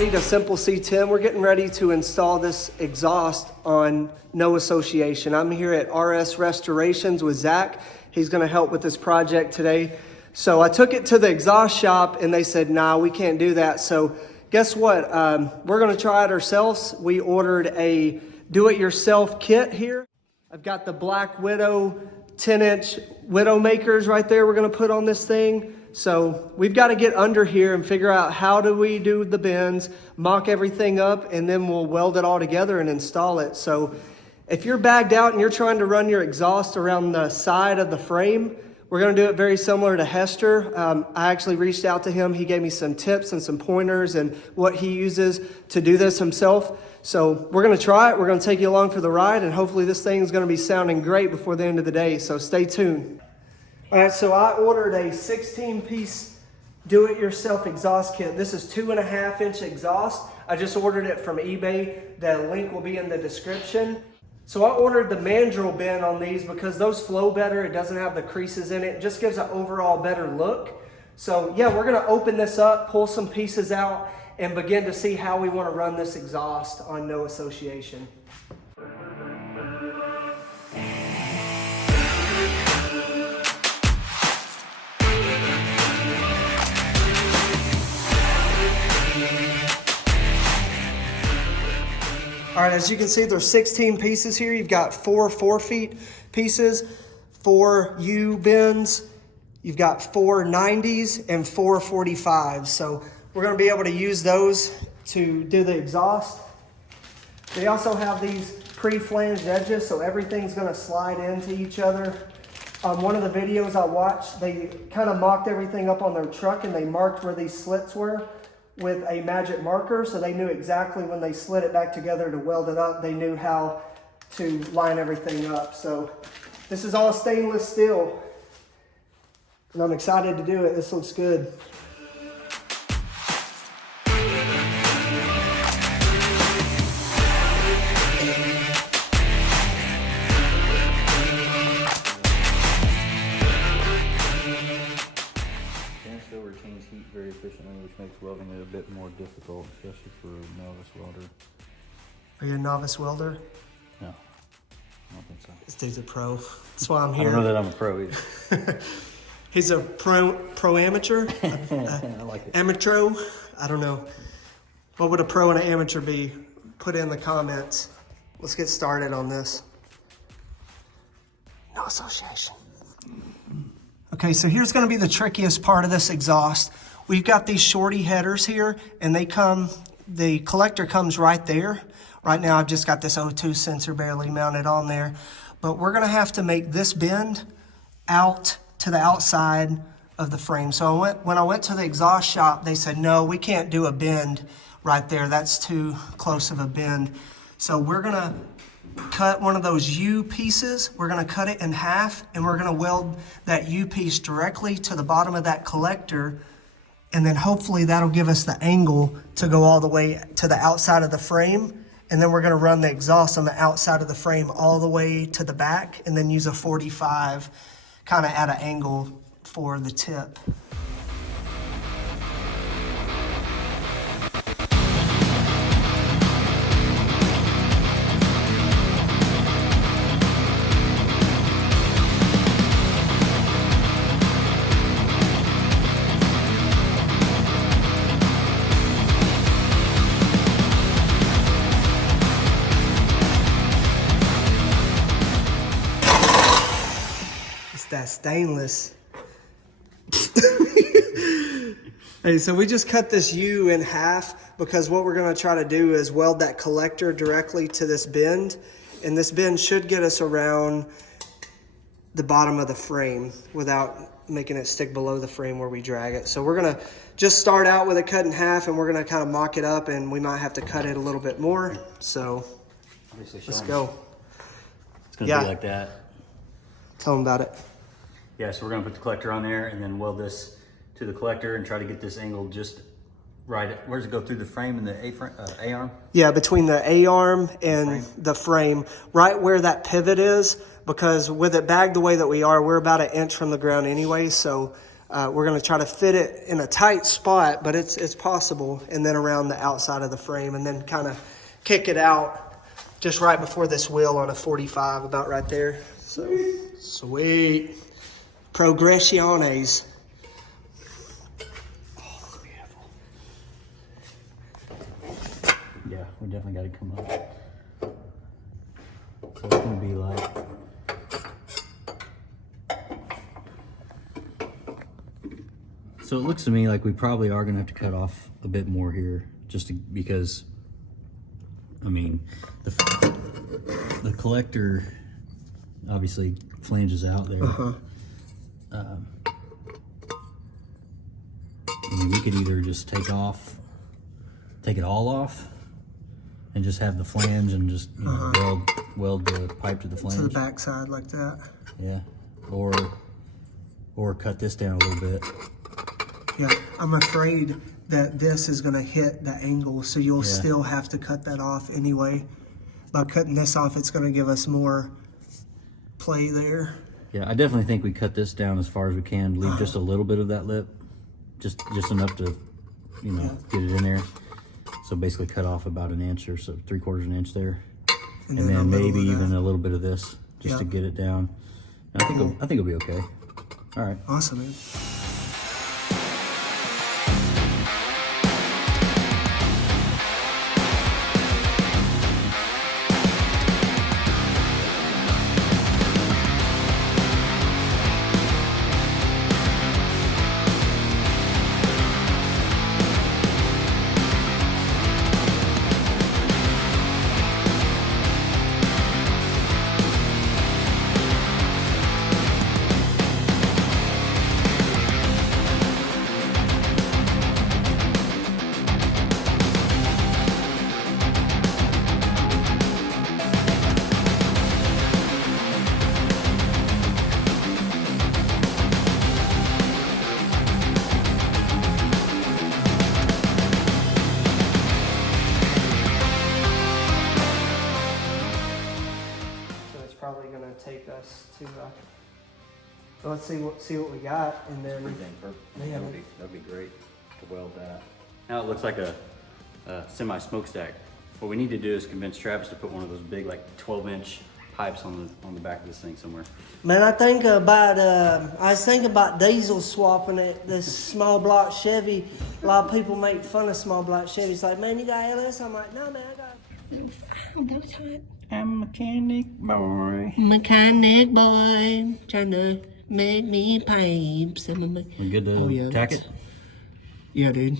everybody to Simple C10. We're getting ready to install this exhaust on No Association. I'm here at RS Restorations with Zach. He's gonna help with this project today. So I took it to the exhaust shop and they said, nah, we can't do that. So guess what? We're gonna try it ourselves. We ordered a do-it-yourself kit here. I've got the Black Widow 10-inch Widowmakers right there we're gonna put on this thing. So we've got to get under here and figure out how do we do the bends, mock everything up, and then we'll weld it all together and install it. So if you're bagged out and you're trying to run your exhaust around the side of the frame, we're going to do it very similar to Hester. I actually reached out to him. He gave me some tips and some pointers and what he uses to do this himself. So we're going to try it. We're going to take you along for the ride, and hopefully this thing is going to be sounding great before the end of the day. So stay tuned. All right, so I ordered a 16-piece do-it-yourself exhaust kit. This is 2.5-inch exhaust. I just ordered it from eBay. The link will be in the description. So I ordered the mandrel bend on these because those flow better. It doesn't have the creases in it. It just gives an overall better look. So yeah, we're gonna open this up, pull some pieces out, and begin to see how we wanna run this exhaust on No Association. All right, as you can see, there's 16 pieces here. You've got 4 4-feet pieces, 4 U-bends, you've got 4 90s, and 4 45s. So we're gonna be able to use those to do the exhaust. They also have these pre-flanged edges, so everything's gonna slide into each other. One of the videos I watched, they kind of mocked everything up on their truck and they marked where these slits were with a magic marker, so they knew exactly when they slid it back together to weld it up, they knew how to line everything up. So this is all stainless steel, and I'm excited to do it. This looks good. Retains heat very efficiently, which makes welding it a bit more difficult, especially for a novice welder. Are you a novice welder? No, I don't think so. This dude's a pro. That's why I'm here. I don't know that I'm a pro either. He's a pro amateur? I like it. Amateur? I don't know. What would a pro and an amateur be? Put in the comments. Let's get started on this. No Association. Okay, so here's gonna be the trickiest part of this exhaust. We've got these shorty headers here, and the collector comes right there. Right now I've just got this O2 sensor barely mounted on there, but we're gonna have to make this bend out to the outside of the frame. So when I went to the exhaust shop, they said, no, we can't do a bend right there. That's too close of a bend. So we're gonna cut one of those U pieces. We're gonna cut it in half, and we're gonna weld that U piece directly to the bottom of that collector, and then hopefully that'll give us the angle to go all the way to the outside of the frame. And then we're gonna run the exhaust on the outside of the frame all the way to the back, and then use a 45 kind of at an angle for the tip. That stainless. Hey, so we just cut this U in half because what we're going to try to do is weld that collector directly to this bend, and this bend should get us around the bottom of the frame without making it stick below the frame where we drag it. So we're going to just start out with it cut in half, and we're going to kind of mock it up, and we might have to cut it a little bit more. So let's go. It's going to be like that. Tell them about it. Yeah, so we're gonna put the collector on there and then weld this to the collector and try to get this angle just right. Where does it go through the frame and the A-arm? Yeah, between the A-arm and the frame, right where that pivot is, because with it bagged the way that we are, we're about 1 inch from the ground anyway, so We're going to try to fit it in a tight spot, but it's possible, and then around the outside of the frame, and then kind of kick it out just right before this wheel on a 45, about right there. So, sweet. Progressiones. Oh, that's beautiful. Yeah, we definitely got to come up. So it's going to be like... So it looks to me like we probably are going to have to cut off a bit more here, because, I mean, the collector obviously flanges out there. I mean, we could either just take it all off, and just have the flange and just weld the pipe to the flange. To the back side like that. Yeah, or cut this down a little bit. Yeah, I'm afraid that this is going to hit the angle, so you'll still have to cut that off anyway. By cutting this off, it's going to give us more play there. Yeah, I definitely think we cut this down as far as we can. Leave just a little bit of that lip, just enough to, get it in there. So basically, cut off about an inch or so, 3/4 inch there, and then maybe even a little bit of this just to get it down. And I think it'll be okay. All right. Awesome, man. Probably gonna take us to let's see what we got, and then That'd be great to weld that. Now it looks like a semi smokestack. What we need to do is convince Travis to put one of those big, like 12-inch pipes on the back of this thing somewhere. Man, I was thinking about diesel swapping it. This small block Chevy. A lot of people make fun of small block Chevys. Like, man, you got LS? I'm like, no, man, I got. That was hot. I'm a mechanic boy. Mechanic boy, trying to make me pipes. We good to tack it? Yeah, dude.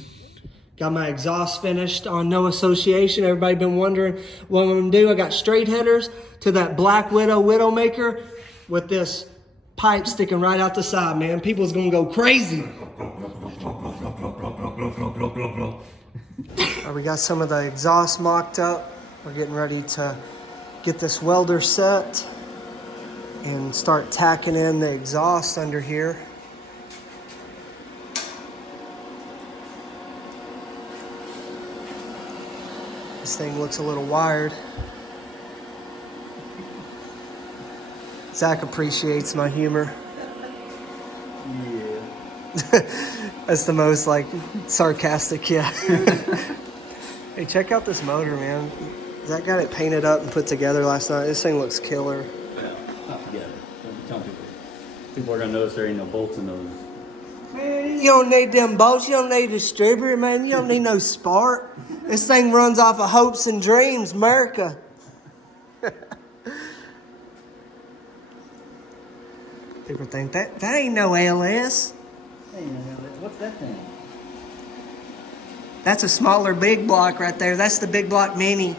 Got my exhaust finished on no association. Everybody been wondering what I'm gonna do. I got straight headers to that Black Widowmaker with this pipe sticking right out the side, man. People's gonna go crazy. We got some of the exhaust mocked up. We're getting ready to get this welder set and start tacking in the exhaust under here. This thing looks a little wired. Zach appreciates my humor. Yeah. That's the most sarcastic, yeah. Hey, check out this motor, man. Zach got it painted up and put together last night. This thing looks killer. Well, not together. Don't be telling people. People are gonna notice there ain't no bolts in those. Man, you don't need them bolts. You don't need a distributor, man. You don't need no spark. This thing runs off of hopes and dreams, America. People think that ain't no LS. Hey, what's that thing? That's a smaller big block right there. That's the big block mini.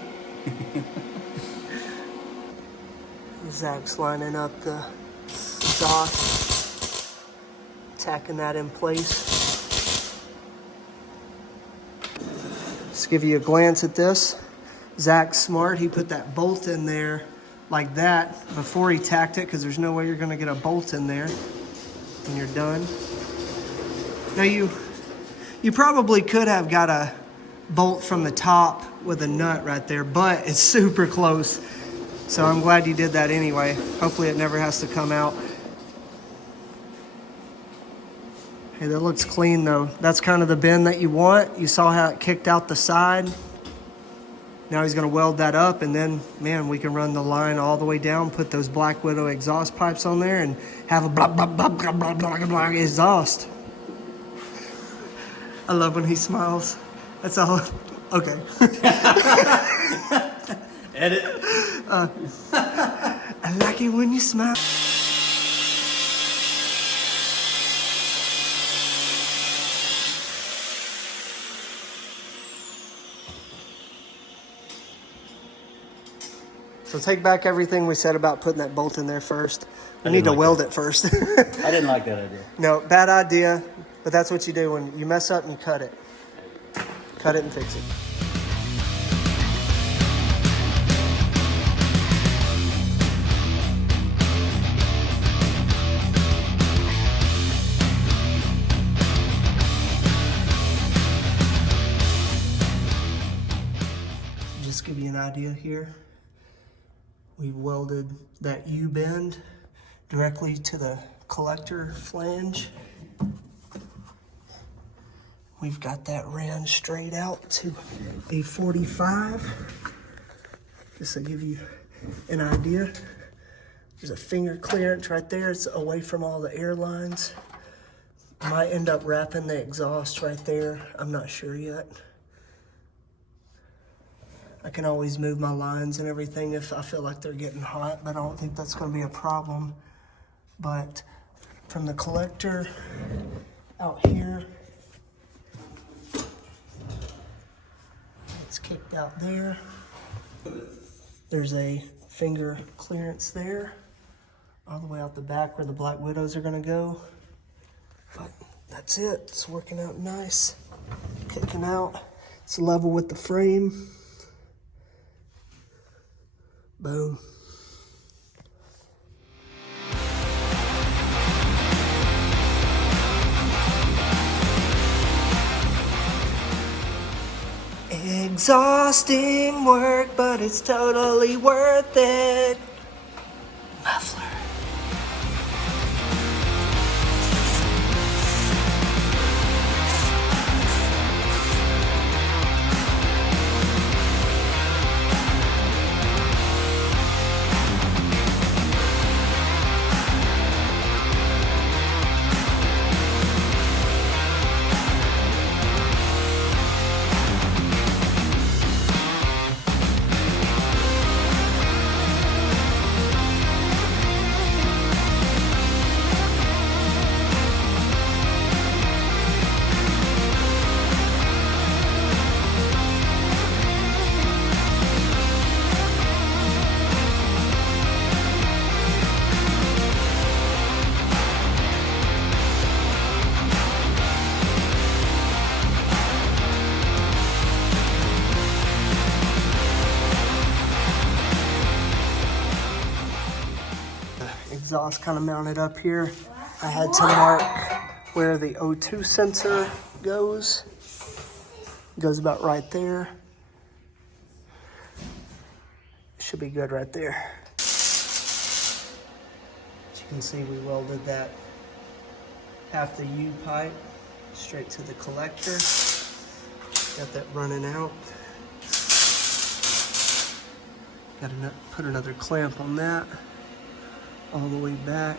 Zach's lining up the exhaust, tacking that in place. Just give you a glance at this. Zach's smart. He put that bolt in there like that before he tacked it, because there's no way you're going to get a bolt in there when you're done. Now you probably could have got a bolt from the top with a nut right there, but it's super close. So I'm glad you did that anyway. Hopefully it never has to come out. Okay, that looks clean though. That's kind of the bend that you want. You saw how it kicked out the side. Now he's gonna weld that up, and then, man, we can run the line all the way down, put those Black Widow exhaust pipes on there, and have a blah, blah, blah, blah, blah, blah, blah exhaust. I love when he smiles. That's all. Okay. Edit. I like it when you smile. So take back everything we said about putting that bolt in there first. We need to weld it first. I didn't like that idea. No, bad idea, but that's what you do when you mess up and you cut it. Cut it and fix it. Just give you an idea here. We've welded that U-bend directly to the collector flange. We've got that ran straight out to a 45. Just to give you an idea. There's a finger clearance right there. It's away from all the air lines. Might end up wrapping the exhaust right there. I'm not sure yet. I can always move my lines and everything if I feel like they're getting hot, but I don't think that's going to be a problem. But from the collector out here, it's kicked out there. There's a finger clearance there, all the way out the back where the Black Widows are going to go. But that's it. It's working out nice. Kicking out. It's level with the frame. Boom. Exhausting work, but it's totally worth it. Muffler. Exhaust kind of mounted up here. I had to mark where the O2 sensor goes. It goes about right there. Should be good right there. As you can see, we welded that half the U pipe straight to the collector. Got that running out. Got to put another clamp on that. All the way back.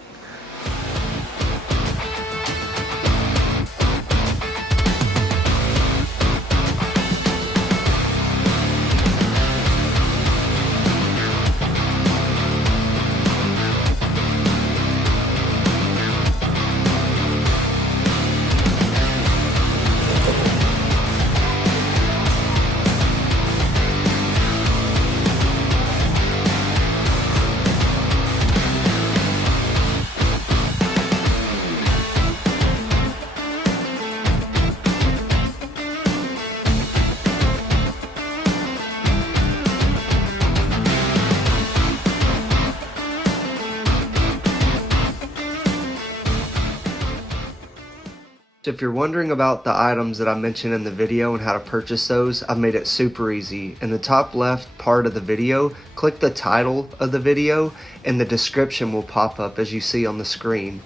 If you're wondering about the items that I mentioned in the video and how to purchase those, I've made it super easy. In the top left part of the video, click the title of the video and the description will pop up as you see on the screen.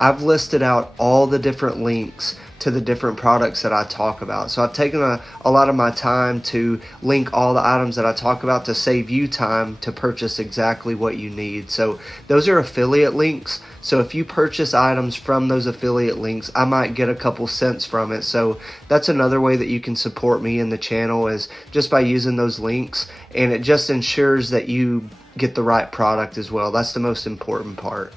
I've listed out all the different links to the different products that I talk about. So I've taken a lot of my time to link all the items that I talk about to save you time to purchase exactly what you need. So those are affiliate links. So if you purchase items from those affiliate links, I might get a couple cents from it. So that's another way that you can support me in the channel, is just by using those links, and it just ensures that you get the right product as well. That's the most important part.